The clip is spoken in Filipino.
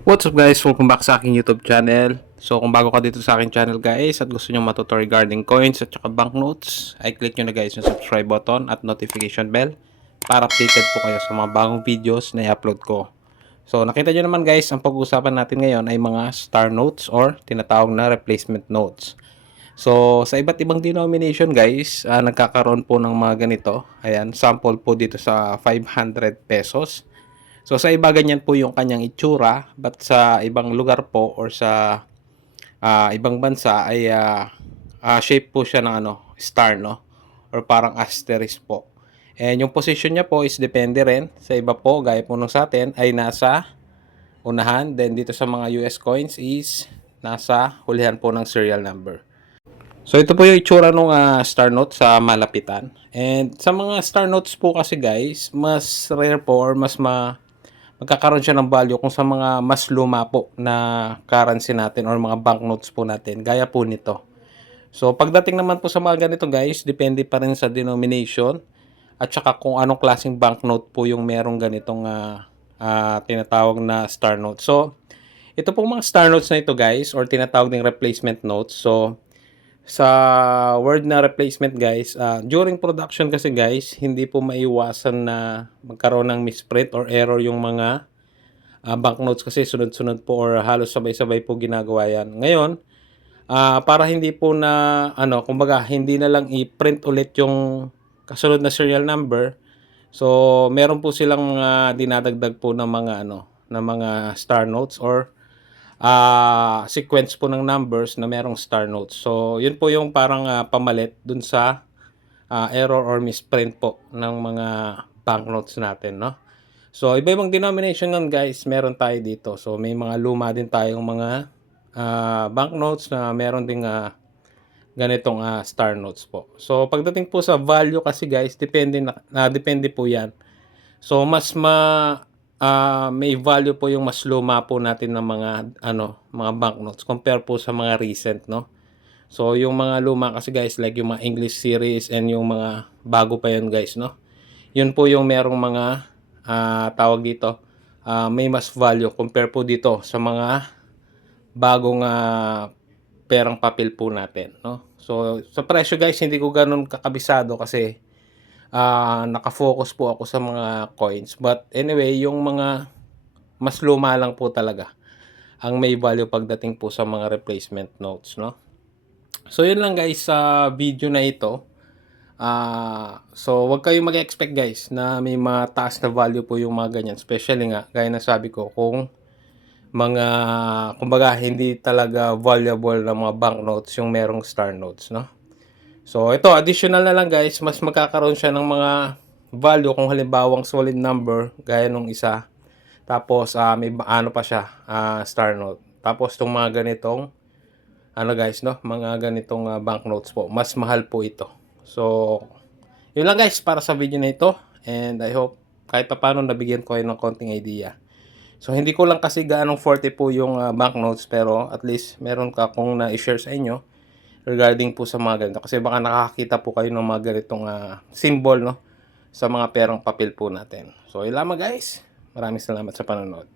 What's up guys? Welcome back sa aking YouTube channel. So kung bago ka dito sa aking channel guys at gusto nyo matuto regarding coins at saka banknotes, ay click nyo na guys yung subscribe button at notification bell para updated po kayo sa mga bagong videos na i-upload ko. So nakita nyo naman guys, ang pag-uusapan natin ngayon ay mga star notes or tinatawag na replacement notes. So sa iba't ibang denomination guys, nagkakaroon po ng mga ganito. Ayan, sample po dito sa 500 pesos. So sa iba ganyan po yung kanyang itsura, but sa ibang lugar po or sa ibang bansa ay shape po siya ng star, no? Or parang asterisk po. And yung position niya po is depende rin sa iba po, gaya po nung sa atin ay nasa unahan, then dito sa mga US coins is nasa hulihan po ng serial number. So ito po yung itsura ng star note sa malapitan. And sa mga star notes po kasi guys, mas rare po or magkakaroon siya ng value kung sa mga mas luma po na currency natin or mga banknotes po natin, gaya po nito. So pagdating naman po sa mga ganito guys, depende pa rin sa denomination at saka kung anong klaseng banknote po yung merong ganitong tinatawag na star note. So ito pong mga star notes na ito guys or tinatawag ng replacement notes. So sa word na replacement guys, during production kasi guys, hindi po maiwasan na magkaroon ng misprint or error yung mga banknotes kasi sunod-sunod po or halos sabay-sabay po ginagawa yan. Ngayon, para hindi po na kumbaga hindi na lang i-print ulit yung kasunod na serial number. So, meron po silang mga dinadagdag po ng mga ng mga star notes or sequence po ng numbers na merong star notes. So, yun po yung parang pamalit dun sa error or misprint po ng mga banknotes natin, no? So, iba-ibang denomination nun guys, meron tayo dito. So, may mga luma din tayong mga banknotes na meron ding ganitong star notes po. So, pagdating po sa value kasi guys, depende po yan. So, may value po yung mas luma po natin ng mga banknotes compare po sa mga recent, no? So, yung mga luma kasi guys, like yung mga English series and yung mga bago pa yun guys, no? Yun po yung merong mga tawag dito, may mas value compare po dito sa mga bagong perang papel po natin, no? So, sa presyo guys, hindi ko ganun kakabisado kasi nakafocus po ako sa mga coins. But anyway, yung mga mas luma lang po talaga ang may value pagdating po sa mga replacement notes, no? So, yun lang guys sa video na ito. So, wag kayong mag-expect guys na may mataas na value po yung mga ganyan. Especially nga, gaya na sabi ko, kung mga, kumbaga, hindi talaga valuable na mga banknotes yung merong star notes, no? So, ito, additional na lang guys, mas magkakaroon siya ng mga value kung halimbawang solid number, gaya nung isa. Tapos, may pa siya, star note. Tapos, itong mga ganitong, guys, no? Mga ganitong banknotes po. Mas mahal po ito. So, yun lang guys para sa video na ito. And I hope kahit pa paano nabigyan ko kayo ng konting idea. So, hindi ko lang kasi gaanong 40 po yung banknotes pero at least meron ka kung na-share sa inyo regarding po sa mga ganito. Kasi baka nakakita po kayo ng mga ganitong symbol, no? Sa mga perang papel po natin. So, yun lamang guys. Maraming salamat sa panonood.